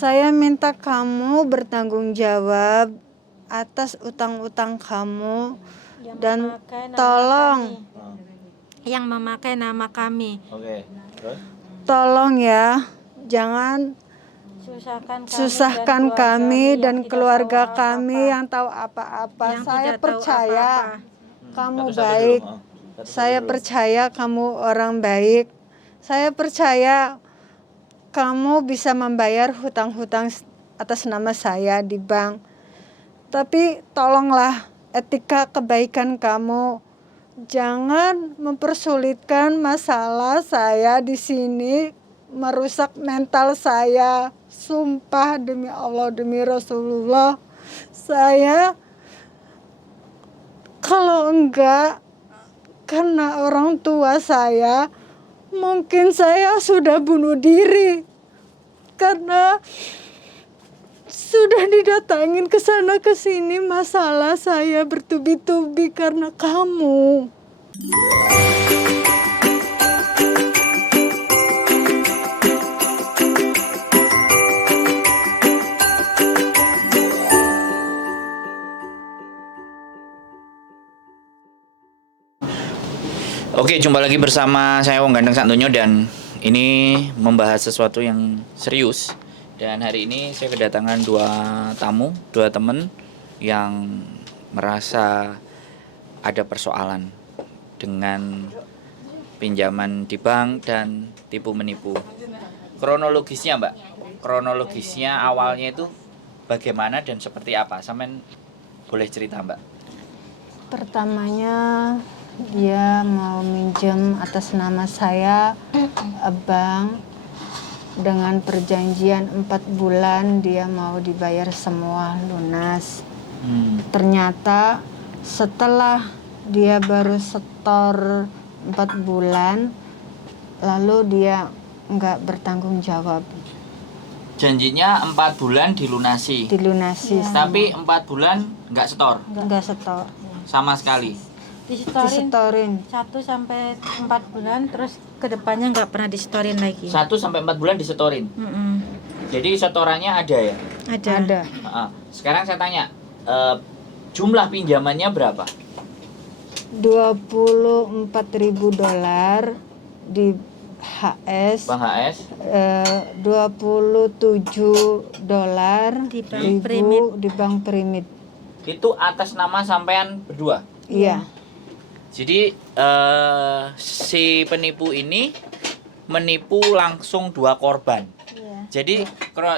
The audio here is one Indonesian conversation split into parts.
Saya minta kamu bertanggung jawab atas utang-utang kamu dan tolong yang memakai nama kami. Oke. Terus? tolong ya, jangan susahkan kami dan keluarga kami yang tahu apa-apa. Saya percaya kamu baik. Saya percaya kamu orang baik. Saya percaya kamu bisa membayar hutang-hutang atas nama saya di bank. Tapi tolonglah etika kebaikan kamu. Jangan mempersulitkan masalah saya di sini, merusak mental saya. Sumpah demi Allah, demi Rasulullah. Saya kalau enggak karena orang tua saya, mungkin saya sudah bunuh diri. Karena sudah didatangin ke sana ke sini, masalah saya bertubi-tubi karena kamu. Oke, jumpa lagi bersama saya Wong Gandeng Santonyo dan ini membahas sesuatu yang serius. Dan hari ini saya kedatangan dua teman yang merasa ada persoalan dengan pinjaman di bank dan tipu menipu. Kronologisnya, Mbak. Kronologisnya awalnya itu bagaimana dan seperti apa? Sampean boleh cerita, Mbak? Pertamanya dia mau minjem atas nama saya bank dengan perjanjian 4 bulan dia mau dibayar semua lunas. Ternyata setelah dia baru setor 4 bulan lalu dia nggak bertanggung jawab. Janjinya 4 bulan dilunasi. Dilunasi. Tapi 4 bulan nggak setor. Nggak setor. Sama sekali. Disetorin 1 sampai 4 bulan, terus kedepannya nggak pernah disetorin lagi. 1 sampai 4 bulan disetorin. Jadi setorannya ada ya? Ada. Sekarang saya tanya, jumlah pinjamannya berapa? $24.000 di HS. Bank HS? $27 di Bank Primit. Itu atas nama sampean berdua? Iya. Jadi si penipu ini menipu langsung 2 korban. Iya. Jadi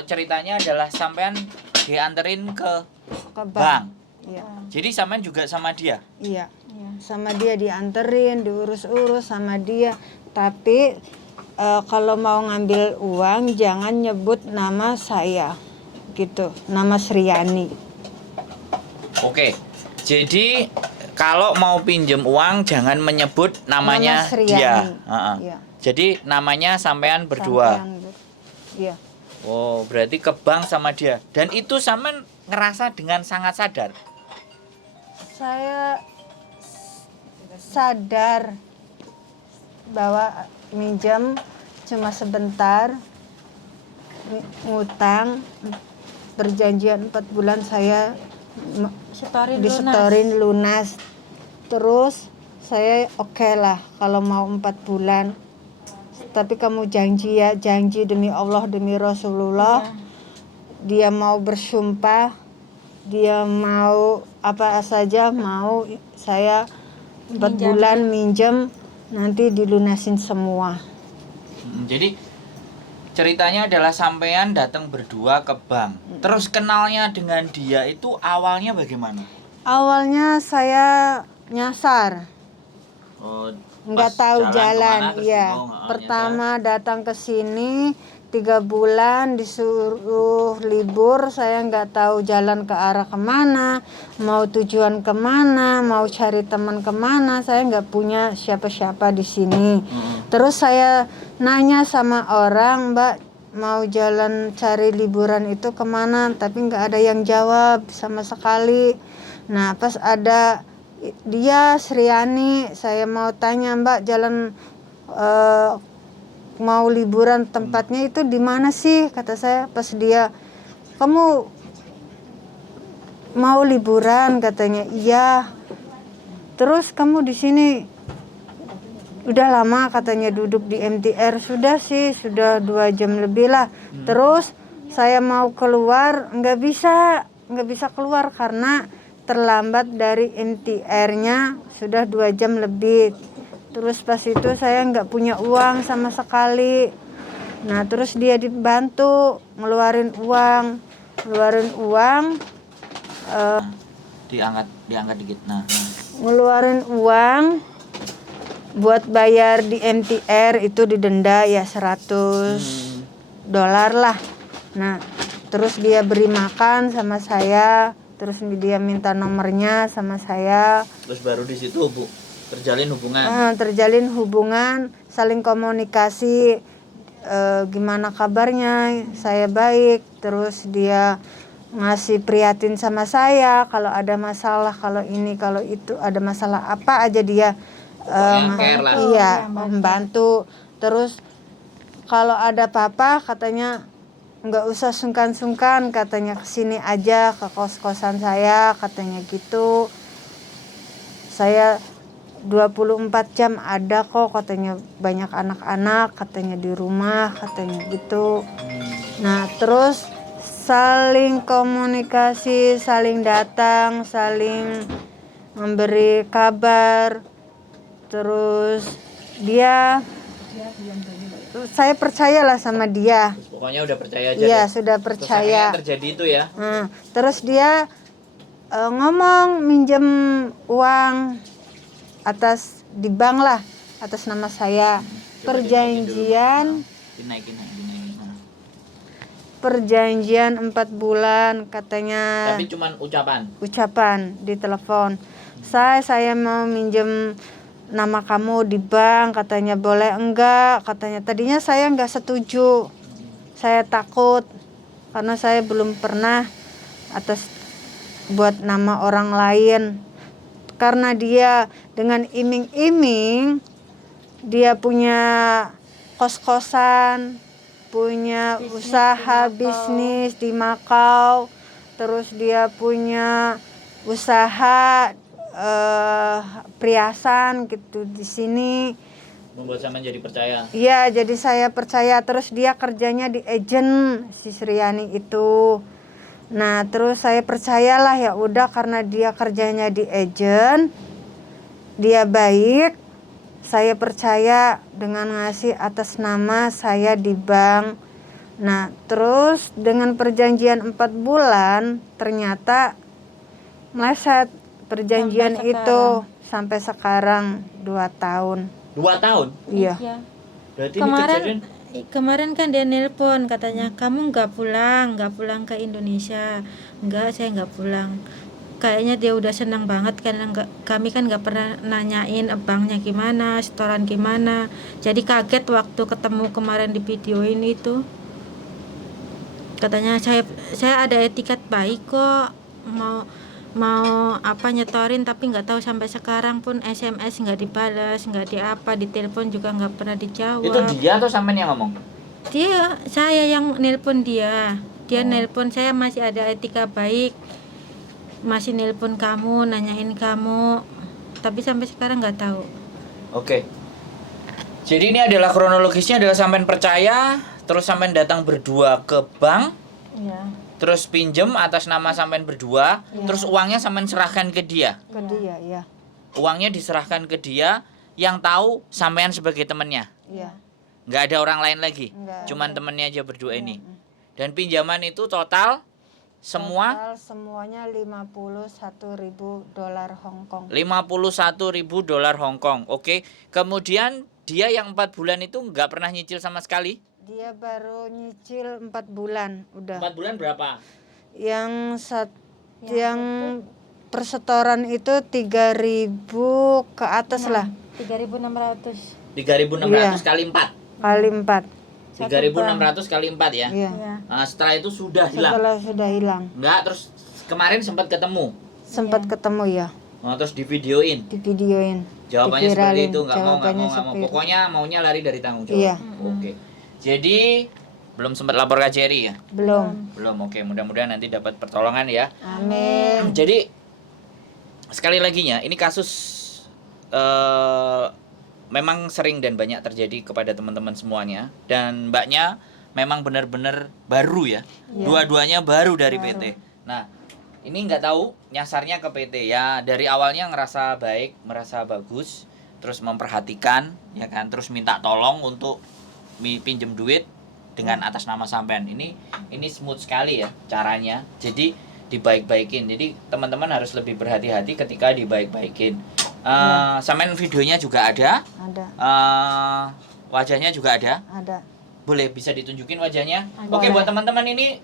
ceritanya adalah sampean dianterin ke Bank. bank. Iya. Jadi sampean juga sama dia? Iya. Sama dia dianterin, diurus-urus sama dia. Tapi kalau mau ngambil uang jangan nyebut nama saya. Gitu. Nama Sriani. Oke. Jadi kalau mau pinjem uang jangan menyebut namanya dia. Iya. Jadi namanya sampean berdua. Iya. Oh, berarti ke bank sama dia. Dan itu sampean ngerasa dengan sangat sadar. Saya sadar bahwa minjem cuma sebentar, ngutang, perjanjian 4 bulan saya disetorin lunas. Terus saya oke lah kalau mau 4 bulan. Tapi kamu janji ya, janji demi Allah, demi Rasulullah. Dia mau bersumpah, dia mau apa saja, mau saya 4 bulan minjem, nanti dilunasin semua. Jadi ceritanya adalah sampean datang berdua ke bank. Terus kenalnya dengan dia itu awalnya bagaimana? Awalnya saya nyasar. Nggak tahu jalan. Iya. Pertama datang ke sini 3 bulan disuruh libur, saya nggak tahu jalan ke arah kemana, mau tujuan kemana, mau cari teman kemana, saya nggak punya siapa-siapa di sini. Terus saya nanya sama orang, Mbak mau jalan cari liburan itu kemana, tapi nggak ada yang jawab sama sekali. Nah pas ada dia Sriani, saya mau tanya Mbak jalan mau liburan, tempatnya itu di mana sih, kata saya. Pas dia, kamu mau liburan, katanya. Iya. Terus kamu di sini udah lama, katanya, duduk di MTR. Sudah sih, sudah 2 jam lebih lah. Terus saya mau keluar, nggak bisa keluar karena terlambat dari MTR-nya sudah 2 jam lebih. Terus pas itu saya nggak punya uang sama sekali. Nah terus dia dibantu ngeluarin uang. Diangkat dikit. Nah. Ngeluarin uang buat bayar di MTR, itu didenda ya $100 lah. Nah terus dia beri makan sama saya, terus dia minta nomornya sama saya. Terus baru di situ terjalin hubungan, saling komunikasi. Gimana kabarnya, saya baik. Terus dia ngasih prihatin sama saya kalau ada masalah, kalau ini kalau itu, ada masalah apa aja dia membantu. Terus kalau ada apa-apa, katanya nggak usah sungkan-sungkan, katanya kesini aja ke kos-kosan saya, katanya gitu. Saya 24 jam ada kok, katanya, banyak anak-anak, katanya di rumah, katanya gitu. Nah terus saling komunikasi, saling datang, saling memberi kabar. Terus saya percayalah sama dia. Pokoknya udah percaya aja. Iya, sudah percaya. Terus terjadi itu ya. Terus dia ngomong minjem uang atas di bank lah, atas nama saya. Perjanjian Dinaikin. Perjanjian 4 bulan, katanya. Tapi cuman Ucapan di telepon. Saya mau minjem nama kamu di bank, katanya. Boleh enggak, katanya. Tadinya saya enggak setuju. Saya takut karena saya belum pernah atas buat nama orang lain. Karena dia dengan iming-iming, dia punya kos-kosan, punya usaha bisnis di Makau, terus dia punya usaha perhiasan gitu di sini. Membuat saya jadi percaya. Iya, jadi saya percaya. Terus dia kerjanya di agen, si Sriani itu. Nah terus saya percayalah, ya udah, karena dia kerjanya di agen, dia baik, saya percaya dengan ngasih atas nama saya di bank. Nah terus dengan perjanjian 4 bulan ternyata meleset perjanjian itu sampai sekarang 2 tahun. 2 tahun? Iya. Berarti Kemarin kan dia nelpon, katanya kamu nggak pulang ke Indonesia. Enggak, saya nggak pulang. Kayaknya dia udah senang banget karena kami kan nggak pernah nanyain banknya gimana, setoran gimana. Jadi kaget waktu ketemu kemarin di videoin itu. Katanya saya ada etikat baik kok, mau apa nyetorin, tapi nggak tahu sampai sekarang pun SMS nggak dibalas, nggak di telepon juga nggak pernah dijawab. Itu dia atau sampean yang ngomong? Saya yang nelpon dia nelpon saya, masih ada etika baik, masih nelpon kamu, nanyain kamu, tapi sampai sekarang nggak tahu. Oke. Jadi ini adalah kronologisnya adalah sampean percaya, terus sampean datang berdua ke bank. Iya. Terus pinjem atas nama sampean berdua, terus uangnya sampean serahkan ke dia. Ke dia, ya. Uangnya diserahkan ke dia, yang tahu sampean sebagai temannya. Iya. Nggak ada orang lain lagi, Nggak cuman ada. temennya aja berdua ini. Dan pinjaman itu total Total semuanya $51.000 Hong Kong. $51.000 Hong Kong. Oke. Kemudian dia yang 4 bulan itu nggak pernah nyicil sama sekali. Dia baru nyicil 4 bulan udah. 4 bulan berapa? Yang persetoran itu 3.000 ke atas lah. 3.600. 3.600 kali 4. Kali 4. 3.600 kali 4 ya. Iya. Nah, setelah itu sudah hilang. Setelah sudah hilang. Enggak, terus kemarin sempat ketemu. Sempat ketemu ya, Nah, terus di videoin. di videoin. Jawabannya seperti diviralin. itu, nggak mau. Jawabannya Pokoknya maunya lari dari tanggung jawab. Iya. Oke. Jadi belum sempat lapor KJRI ya? Belum. Oke, mudah-mudahan nanti dapat pertolongan ya. Amin. Jadi sekali lagi nya, ini kasus memang sering dan banyak terjadi kepada teman-teman semuanya, dan mbaknya memang benar-benar baru ya. Dua-duanya baru dari PT. Nah, ini nggak tahu nyasarnya ke PT ya. Dari awalnya ngerasa baik, merasa bagus, terus memperhatikan ya kan, terus minta tolong untuk pinjem duit dengan atas nama sampean. Ini smooth sekali ya caranya. Jadi dibaik-baikin. Jadi teman-teman harus lebih berhati-hati ketika dibaik-baikin. Sampean videonya juga ada. Ada. Wajahnya juga ada. Ada. Boleh bisa ditunjukin wajahnya? Boleh. Oke, buat teman-teman ini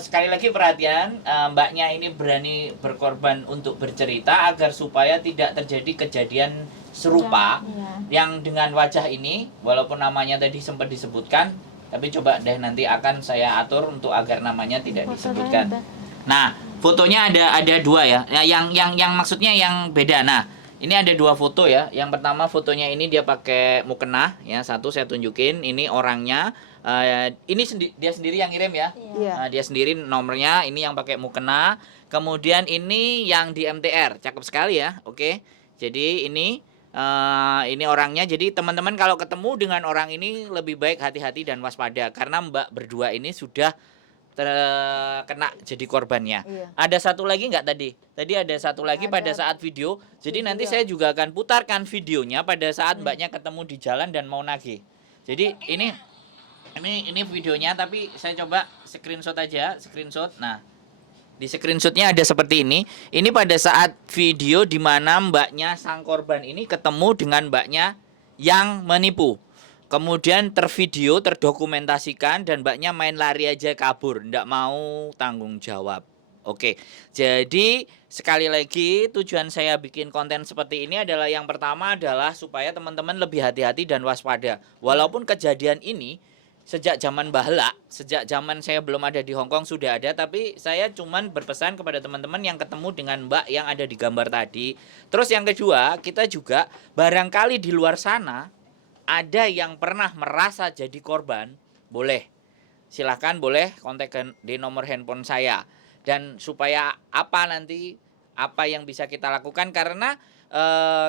sekali lagi perhatian, mbaknya ini berani berkorban untuk bercerita agar supaya tidak terjadi kejadian serupa yang dengan wajah ini, walaupun namanya tadi sempat disebutkan, tapi coba deh nanti akan saya atur untuk agar namanya tidak disebutkan. Nah, fotonya ada dua ya. Yang maksudnya yang beda. Nah, ini ada dua foto ya. Yang pertama fotonya ini dia pakai mukena ya. Satu saya tunjukin, ini orangnya. Ini dia sendiri yang ngirim ya. Iya. Dia sendiri nomornya. Ini yang pakai mukena. Kemudian ini yang di MTR, cakep sekali ya. Oke. Jadi ini orangnya. Jadi teman-teman kalau ketemu dengan orang ini lebih baik hati-hati dan waspada karena mbak berdua ini sudah terkena jadi korbannya. Iya. Ada satu lagi nggak tadi? Tadi ada satu lagi pada saat video. Jadi nanti saya juga akan putarkan videonya pada saat mbaknya ketemu di jalan dan mau nagih. Jadi ini videonya, tapi saya coba screenshot aja, screenshot. Nah, di screenshotnya ada seperti ini. Ini pada saat video di mana mbaknya sang korban ini ketemu dengan mbaknya yang menipu. Kemudian tervideo, terdokumentasikan, dan mbaknya main lari aja kabur, ndak mau tanggung jawab. Oke, jadi sekali lagi tujuan saya bikin konten seperti ini adalah yang pertama adalah supaya teman-teman lebih hati-hati dan waspada. Walaupun kejadian ini sejak zaman bahala, sejak zaman saya belum ada di Hong Kong sudah ada, tapi saya cuman berpesan kepada teman-teman yang ketemu dengan mbak yang ada di gambar tadi. Terus yang kedua, kita juga barangkali di luar sana ada yang pernah merasa jadi korban, silahkan boleh kontak di nomor handphone saya. Dan supaya apa yang bisa kita lakukan, karena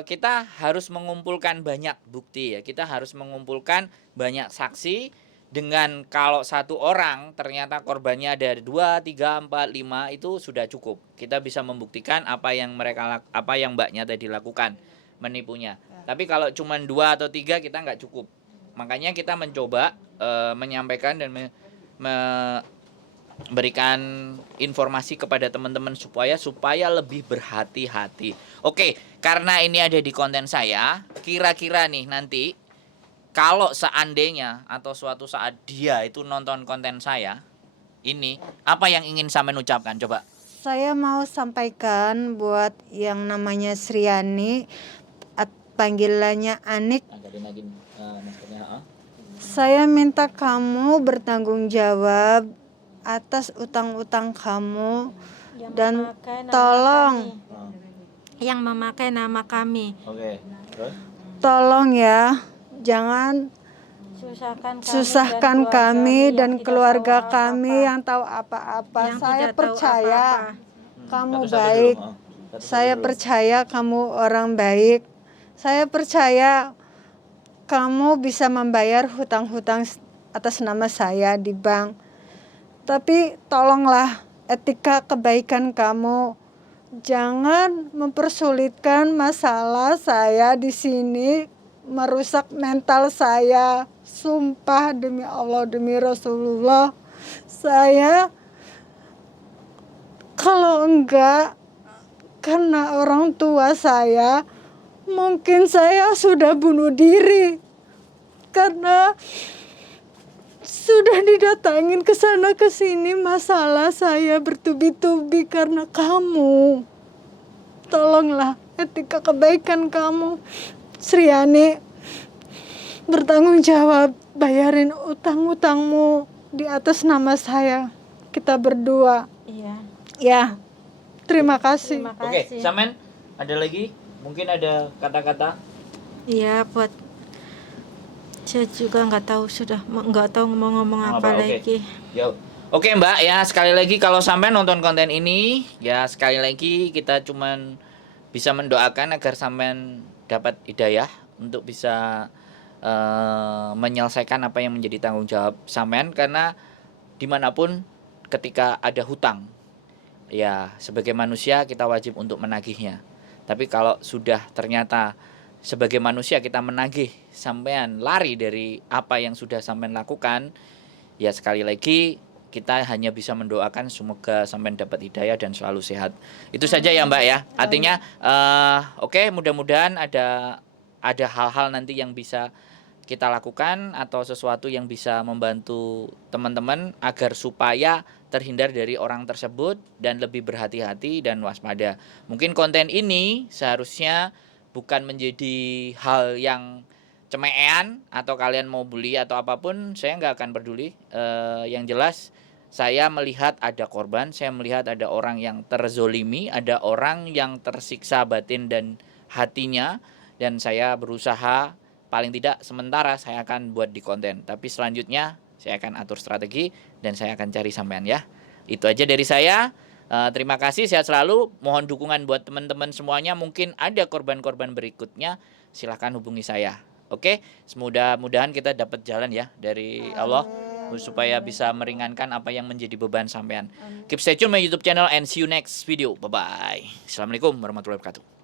kita harus mengumpulkan banyak bukti ya, kita harus mengumpulkan banyak saksi. Dengan kalau satu orang ternyata korbannya ada 2, 3, 4, 5 itu sudah cukup. Kita bisa membuktikan apa yang mbaknya tadi lakukan, menipunya. Tapi kalau cuma 2 atau 3 kita nggak cukup. Makanya kita mencoba menyampaikan dan memberikan informasi kepada teman-teman supaya lebih berhati-hati. Oke, karena ini ada di konten saya, kira-kira nih nanti kalau seandainya atau suatu saat dia itu nonton konten saya ini, apa yang ingin sampean ucapkan? Coba. Saya mau sampaikan buat yang namanya Sriani, panggilannya Anik. Saya minta kamu bertanggung jawab atas utang-utang kamu dan tolong yang memakai nama kami. Oke. Terus? Tolong ya, jangan susahkan kami dan keluarga kami yang tahu apa-apa. Saya percaya kamu baik. Saya percaya kamu orang baik. Saya percaya kamu bisa membayar hutang-hutang atas nama saya di bank. Tapi tolonglah etika kebaikan kamu. Jangan mempersulitkan masalah saya di sini, merusak mental saya. Sumpah demi Allah, demi Rasulullah. Saya kalau enggak karena orang tua saya, mungkin saya sudah bunuh diri karena sudah didatangin ke sana ke sini, masalah saya bertubi-tubi karena kamu. Tolonglah etika kebaikan kamu, Sriani, bertanggung jawab, bayarin utang-utangmu di atas nama saya. Kita berdua. Iya. Ya. Terima kasih. Oke, Samen ada lagi? mungkin ada kata-kata. Iya, buat saya juga nggak tahu mau ngomong apa lagi. Ya. Oke Mbak ya, sekali lagi kalau sampai nonton konten ini ya, sekali lagi kita cuman bisa mendoakan agar sampean dapat hidayah untuk bisa menyelesaikan apa yang menjadi tanggung jawab sampean, karena dimanapun ketika ada hutang ya sebagai manusia kita wajib untuk menagihnya. Tapi kalau sudah ternyata sebagai manusia kita menagih sampean lari dari apa yang sudah sampean lakukan, ya sekali lagi kita hanya bisa mendoakan semoga sampean dapat hidayah dan selalu sehat. Itu saja ya Mbak ya. Artinya oke, mudah-mudahan ada hal-hal nanti yang bisa kita lakukan atau sesuatu yang bisa membantu teman-teman agar supaya terhindar dari orang tersebut dan lebih berhati-hati dan waspada. Mungkin konten ini seharusnya bukan menjadi hal yang cemean atau kalian mau bully atau apapun, saya nggak akan peduli. Yang jelas saya melihat ada korban, saya melihat ada orang yang terzolimi, ada orang yang tersiksa batin dan hatinya, dan saya berusaha paling tidak sementara saya akan buat di konten, tapi selanjutnya saya akan atur strategi dan saya akan cari sampean ya. Itu aja dari saya. Terima kasih, sehat selalu. Mohon dukungan buat teman-teman semuanya. Mungkin ada korban-korban berikutnya, silahkan hubungi saya. Oke, mudah-mudahan kita dapat jalan ya dari Allah supaya bisa meringankan apa yang menjadi beban sampean. Keep stay tune my YouTube channel and see you next video. Bye bye. Assalamualaikum warahmatullahi wabarakatuh.